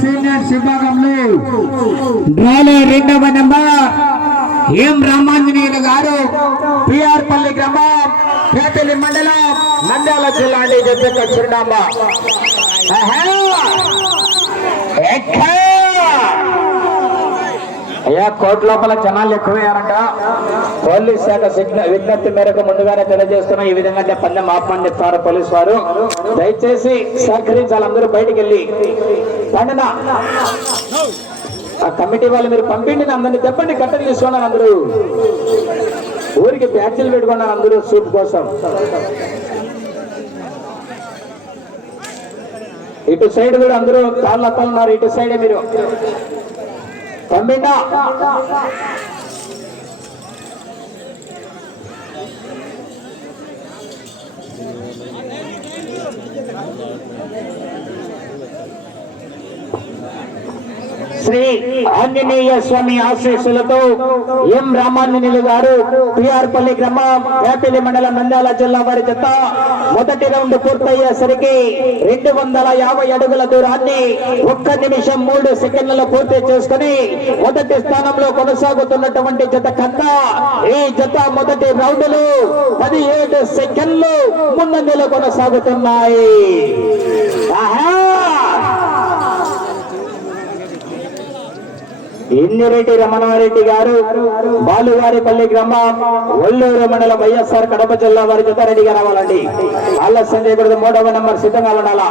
Seniors విభాగంలో డ్రాలో 2వ నెంబర్ ఎం రామాంజనేయులు గారు పిఆర్ పల్లి గ్రామం పేపల్లి మండలం నంద్యాల జిల్లా అని చెప్పి చిరునామా. అయ్యా కోర్టు లోపల జనాలు ఎక్కువయ్యారంట. పోలీస్ శాఖ విజ్ఞప్తి మేరకు ముందుగానే తెలియజేస్తున్నా. ఈ విధంగా పందెం ఆపమని చెప్తారు పోలీసు వారు. దయచేసి సహకరించాలి, అందరూ బయటికి వెళ్ళి పండిన ఆ కమిటీ వాళ్ళు మీరు పంపిండి అందరినీ చెప్పండి. కట్టలు తీసుకున్నారు అందరూ, ఊరికి బ్యాచ్లు పెట్టుకున్నారు అందరూ సూట్ కోసం. ఇటు సైడ్ కూడా అందరూ కాళ్ళు అత్తలున్నారు, ఇటు సైడే మీరు పంపిండా. శ్రీ ఆంజనేయ స్వామి ఆశీస్సులతో ఎం రామాంజనేయులు గారు పిఆర్ పల్లి గ్రామం పేపల్లి మండలం నంద్యాల జిల్లా వారి జత మొదటి రౌండ్ పూర్తయ్యేసరికి 250 అడుగుల దూరాన్ని 1 నిమిషం 3 సెకండ్లలో పూర్తి చేసుకుని మొదటి స్థానంలో కొనసాగుతున్నటువంటి జత కన్నా ఈ జత మొదటి రౌండ్ లో 17 సెకండ్లు ముందంజలో కొనసాగుతున్నాయి. ఇన్నిరెడ్డి రమణారెడ్డి గారు బాలువారిపల్లి గ్రామం ఒల్లూరు మండలం వైఎస్ఆర్ కడప జిల్లా వారి జత రెడీగా రావాలండి. ఆలస్యం చేయకూడదు. 3వ నెంబర్ సిద్ధంగా ఉండాలా.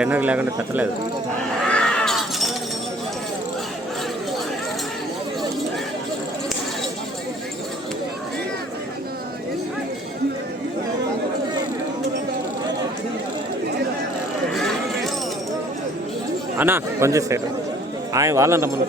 ఎండకు లేకుండా పెట్టలేదు. అన్నా కొంచెం సేపు ఆయన వాళ్ళని రమ్మను.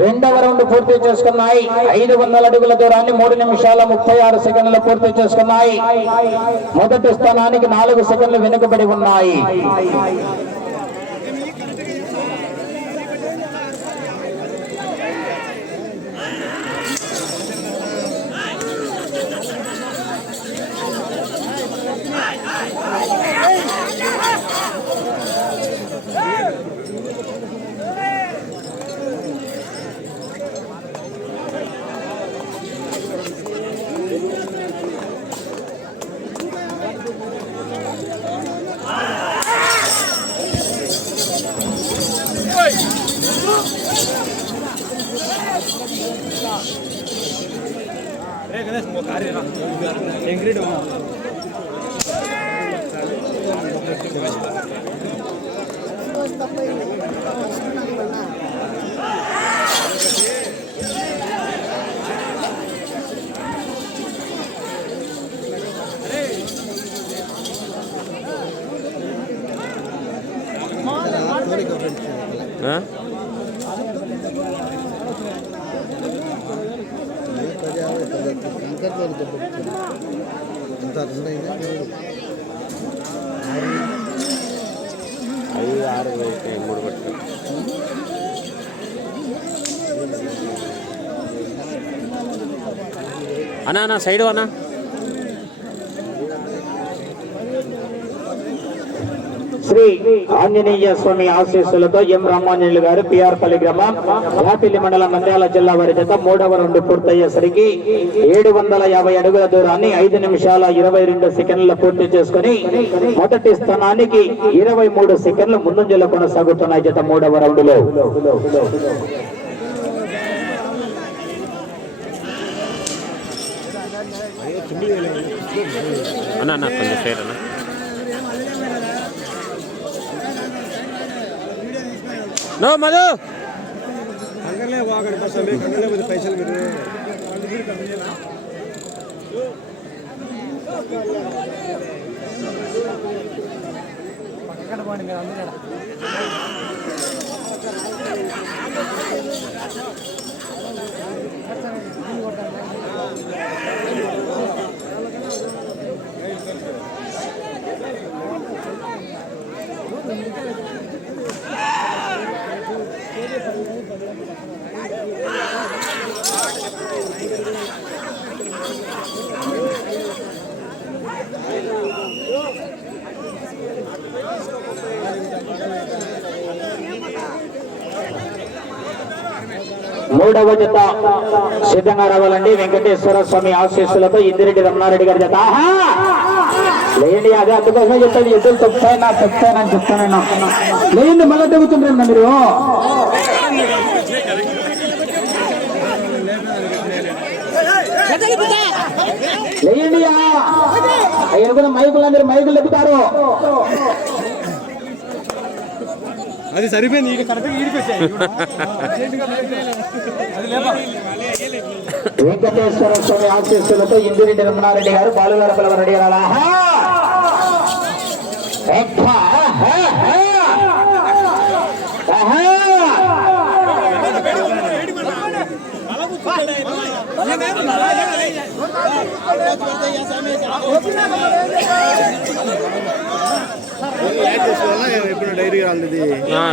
రెండవ రౌండ్ పూర్తి చేసుకున్నాయి. 500 అడుగుల దూరాన్ని 3 నిమిషాల 36 సెకండ్లు పూర్తి చేసుకున్నాయి. మొదటి స్థానానికి 4 సెకండ్లు వెనుకబడి ఉన్నాయి. ఆ? ఐదు ఆరు మూడు పట్టు అన్నా అన్నా సైడ్ అన్నా శ్రీ ఆంజనేయ స్వామి ఆశీస్సులతో ఎం రామాంజనేయులు గారు పిఆర్పల్లి గ్రామం యాపిల్లి మండలం నంద్యాల జిల్లా వారి చేత 3వ రౌండ్ పూర్తయ్యేసరికి 750 అడుగుల దూరాన్ని 5 నిమిషాల 22 సెకండ్ల పూర్తి చేసుకుని మొదటి స్థానానికి 23 సెకండ్లు ముందంజలో కొనసాగుతున్నాయి జత 3వ రౌండ్ లో. అన్నా అన్నా కొంచెం సైడ్ అన్నా నో మధు పైసలు మూడవ జత సిద్ధంగా రావాలండి. వెంకటేశ్వర స్వామి ఆశీస్సులతో ఇందిరెడ్డి రమణారెడ్డి గారి జత. లేండి, అదే అందుకోసమే చెప్తాను. ఎద్దులు చెప్తానని చెప్తాను. లేండి, మళ్ళీ తెగుతుండ్రు మీరు. లేండి, అయ్యా కూడా మైకులు అందరు మైకులు ఎక్కుతారు. అది సరిపోయింది. వెంకటేశ్వర స్వామి ఆశీస్సులతో ఇందిరెడ్డి రమణారెడ్డి గారు బాలుగారు పిల్లలు రెడీ అవ్వాలా.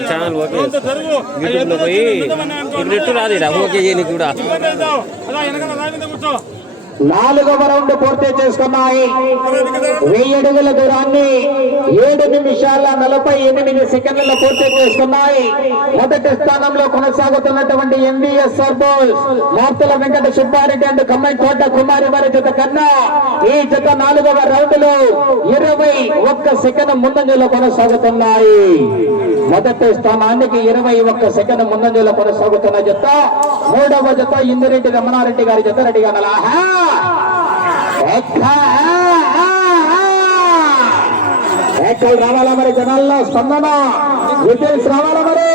ఛానల్ ఓకే యూట్యూబ్లో పోయి ఇప్పుడు నెట్టు రాదు ఓకే నీకు కూడా. 4వ రౌండ్ పూర్తి చేసుకున్నాయి. 1000 అడుగుల దూరాన్ని 7 నిమిషాల 48 సెకండ్లలో పూర్తి చేసుకున్నాయి. మొదటి స్థానంలో కొనసాగుతున్నటువంటి ఎంబీఎస్ సర్బోస్ మార్తల వెంకట సుబ్బారెడ్డి అండ్ కమ్మై తోట కుమారి వారి జత కన్నా ఈ జత 4వ రౌండ్ లో 21 సెకండ్ ముందంజలో కొనసాగుతున్నాయి. మొదటి స్థానానికి 21 సెకండ్ ముందంజలో కొనసాగుతున్న జత 3వ జత ఇందిరెడ్డి రమణారెడ్డి గారి జత రెడీగా రావాలా మరి. జనాల్లో స్పందన విజిల్స్ రావాలా మరి.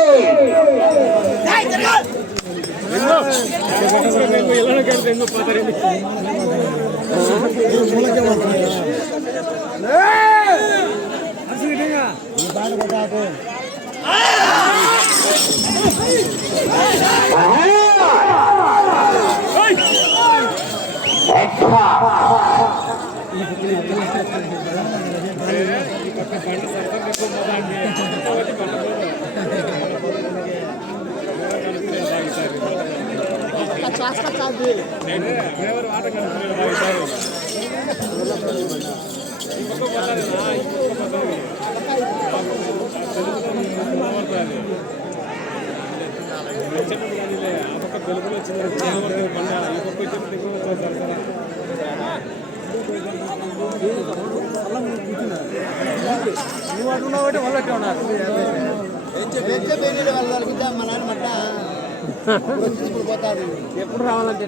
ఎప్పుడు రావాలంటే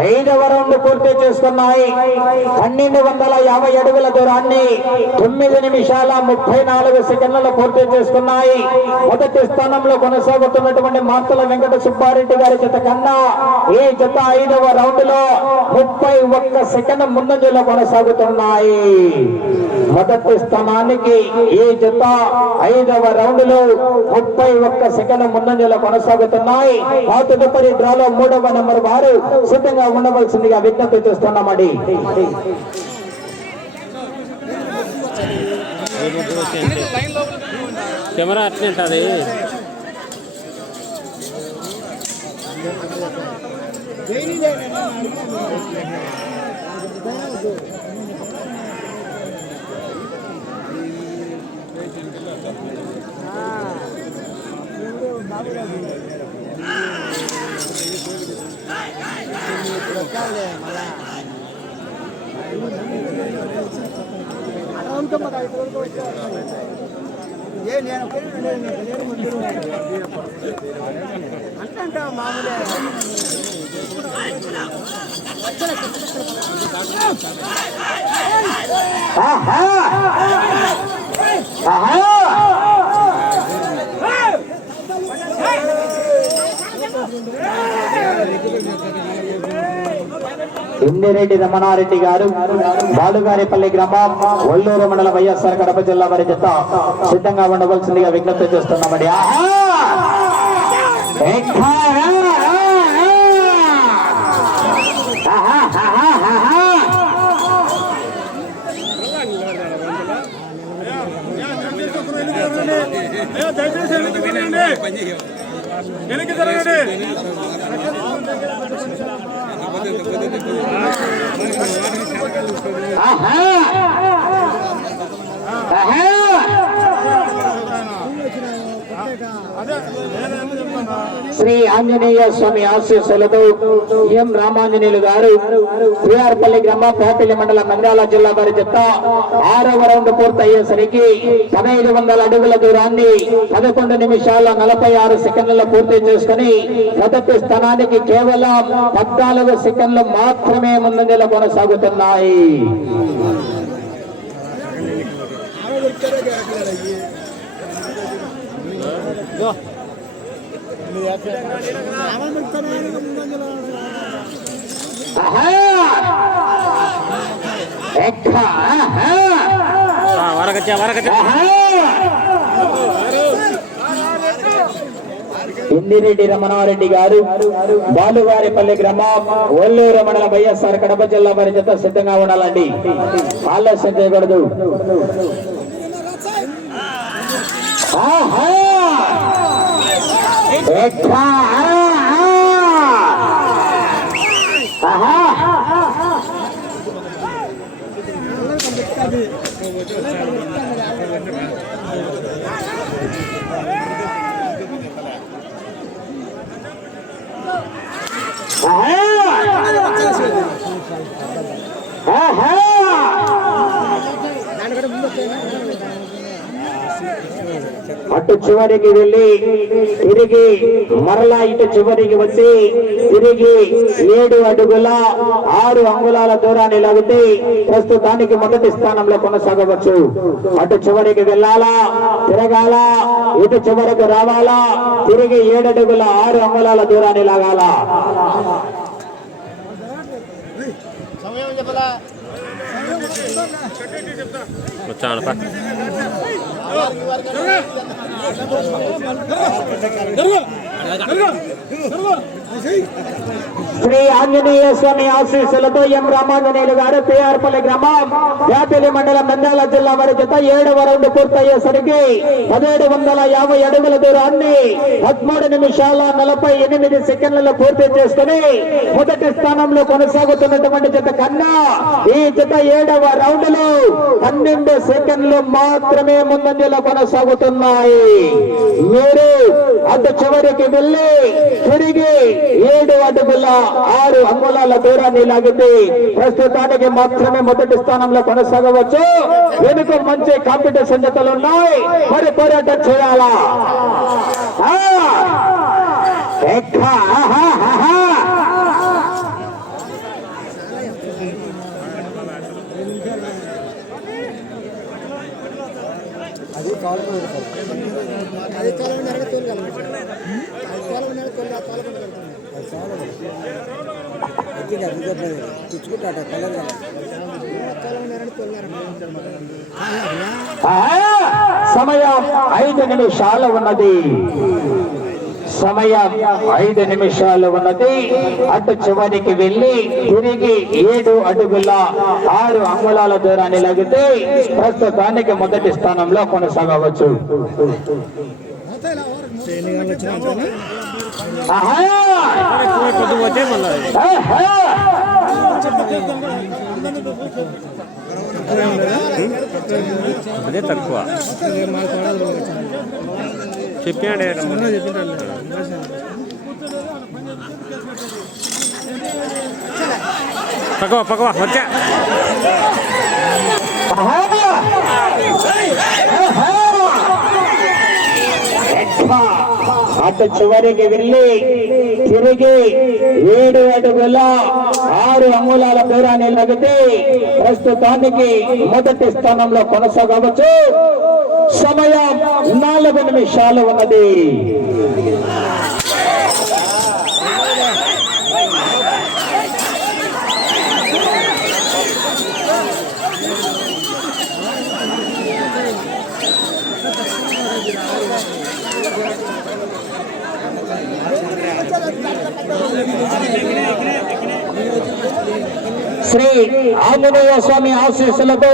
5వ రౌండ్ పూర్తి చేసుకున్నాయి. 1250 అడుగుల దూరాన్ని 9 నిమిషాల 34 సెకండ్లలో పూర్తి చేసుకున్నాయి. మొదటి స్థానంలో కొనసాగుతున్నటువంటి మార్తల వెంకట సుబ్బారెడ్డి గారి జత కన్నా ఈ జత 5వ రౌండ్ లో 31 సెకండ్ ముందంజలో కొనసాగుతున్నాయి. మొదటి స్థానానికి ఈ జత 5వ రౌండ్ లో 31 సెకండ్ ముందంజలో కొనసాగుతున్నాయి. ఆ తదుపరి డ్రాలో 3వ నెంబర్ వారు సిద్ధంగా ఉండవలసిందిగా విజ్ఞప్తి చేస్తున్నామండి. కెమెరా అట్లే ఉంటుంది. అంటే మామూలే ఇందిరెడ్డి రమణారెడ్డి గారు బాలుగారిపల్లి గ్రామం ఒల్లూరు మండల వైఎస్ఆర్ కడప జిల్లా వారి జత సిద్ధంగా ఉండవలసిందిగా విజ్ఞప్తి చేస్తున్నామండి. వెనక్కి జరగండి. శ్రీ ఆంజనేయ స్వామి ఆశీస్సులతో ఎం రామాంజనేయులు గారు శ్రీఆర్పల్లి గ్రామ పేపల్లి మండలం నంద్యాల జిల్లా వారి జత 6వ రౌండ్ పూర్తయ్యేసరికి 1500 అడుగుల దూరాన్ని 11 నిమిషాల 46 సెకండ్లలో పూర్తి చేసుకుని మొదటి స్థానానికి కేవలం 14 సెకండ్లు మాత్రమే ముందంజలో కొనసాగుతున్నాయి. ఇందిరెడ్డి రమణారెడ్డి గారు బాలుగారిపల్లి గ్రామం ఒల్లూరు మండల వైఎస్ఆర్ కడప జిల్లా వారి జత సిద్ధంగా ఉండాలండి. ఆలస్యం చేయకూడదు. అటు చివరికి వెళ్ళి తిరిగి మరలా ఇటు చివరికి వచ్చి తిరిగి 7 అడుగుల 6 అంగుళాల దూరాన్ని లాగితే ప్రస్తుతానికి మొదటి స్థానంలో కొనసాగవచ్చు. అటు చివరికి వెళ్ళాలా, తిరగాల, ఇటు చివరకు రావాలా, తిరిగి 7 అడుగుల 6 అంగుళాల దూరాన్ని లాగాల. శ్రీ ఆంజనేయ స్వామి ఆశీస్సులతో ఎం రామాంజనేయులు గారు పిఆర్పల్లి గ్రామం వ్యాపిలి మండలం నంద్యాల జిల్లా వారి జత 7వ రౌండ్ పూర్తయ్యేసరికి 1750 అడుగుల దూరాన్ని 13 నిమిషాల 48 సెకండ్లలో పూర్తి చేసుకుని మొదటి స్థానంలో కొనసాగుతున్నటువంటి జత కన్నా ఈ జత 7వ రౌండ్ లో 12 సెకండ్లు మాత్రమే ముందంజలో కొనసాగుతున్నాయి. మీరు అటు చివరికి వెళ్ళి తిరిగి 7 అడుగుల 6 అంగుళాల దూరాన్ని లాగితే ప్రస్తుతానికి మాత్రమే మొదటి స్థానంలో కొనసాగవచ్చు. వెనుక మంచి కాంపిటీషన్ జతలు ఉన్నాయి, మరి పోరాటం చేయాలా. అది కాలు అది కాలు తోలుగలరు. అది కాలు తోలుగా దానికి అది చెప్పలేదు తెచ్చుకుంటాట కలర్ సమయం 5 నిమిషాలు ఉన్నది. సమయం 5 నిమిషాలు ఉన్నది. అటు చివరికి వెళ్లి తిరిగి 7 అడుగుల 6 అంగుళాల దూరాన్ని లాగితే ప్రస్తుతానికి మొదటి స్థానంలో కొనసాగవచ్చు. పోతే మళ్ళీ అదే తక్కువ చెప్పాడు. పక్కవా వచ్చా అటు చివరికి వెళ్ళి తిరిగి 7 అడుగుల 6 అంగుళాల దూరాన్ని లాగితే ప్రస్తుతానికి మొదటి స్థానంలో కొనసాగవచ్చు. సమయం 4 నిమిషాలు ఉన్నది. శ్రీ ఆంజనేయ స్వామి ఆశీస్సులతో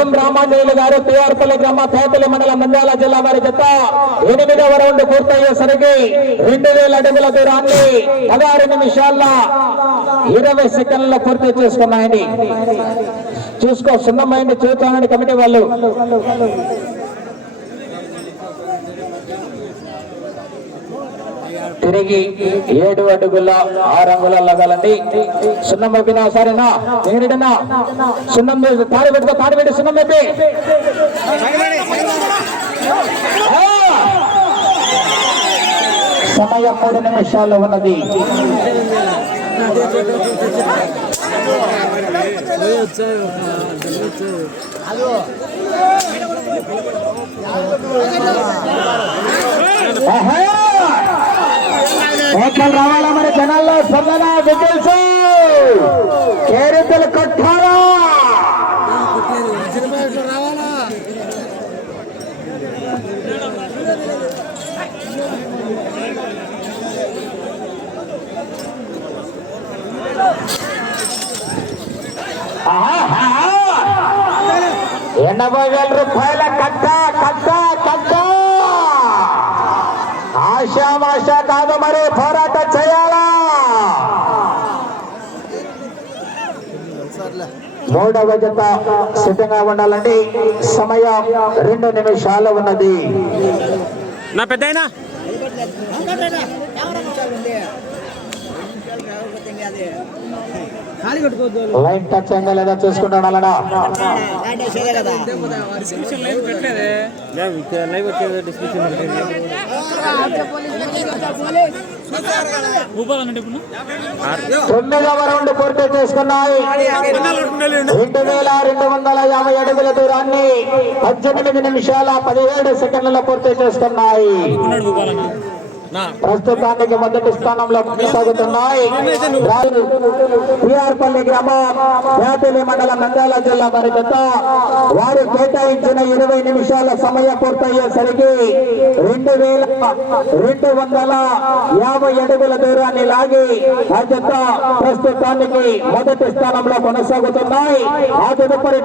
ఎం రామాంజనేయులు గారు పిఆర్పల్లి గ్రామ పేపల్లి మండలం నంద్యాల జిల్లా వారి జత 8వ రౌండ్ పూర్తయ్యేసరికి 2000 అడుగుల దూరాన్ని 16 నిమిషాల 20 సెకండ్ల పూర్తి చేసుకున్నాయండి. చూసుకో సున్నమైంది చూస్తానండి కమిటీ వాళ్ళు. తిరిగి 7 అడుగుల 6 అంగుళాలు లాగాలండి. సున్నం అయిపోయినా సరేనా నేనడనా సున్నం తాడిపెట్టి సున్నం అయిపోయి సమయం 3 నిమిషాలు ఉన్నది. రావాలా మరి జనాల్లో స్పందన విజిల్స్ కేరింతలు కొట్టారా రావాలా రూపాయల కట్ట కట్ట కట్ట ఆశామాష కాదు మరి పోరాటం చేయాలా. 3వ జత సిద్ధంగా ఉండాలండి. సమయం 2 నిమిషాలు ఉన్నది. నా పెద్దయినా లైన్ టచ్ అయిందా లేదా చూసుకుంటాను అలానా. లైవ్ వచ్చేది డిస్క్రిప్షన్ 9వ రౌండ్ పూర్తి చేసుకున్నాయి. 2250 అడుగుల దూరాన్ని 18 నిమిషాల 17 సెకండ్లలో పూర్తి చేసుకున్నాయి. ప్రస్తుతానికి మొదటి స్థానంలో కొనసాగుతున్నాయి. పిఆర్పల్లి గ్రామం పేపల్లి మండలం నంద్యాల జిల్లా వారి జత వారు కేటాయించిన 20 నిమిషాల సమయం పూర్తయ్యేసరికి 2250 అడుగుల దూరాన్ని లాగి ఆ జత ప్రస్తుతానికి మొదటి స్థానంలో కొనసాగుతున్నాయి. ఆ తదుపరి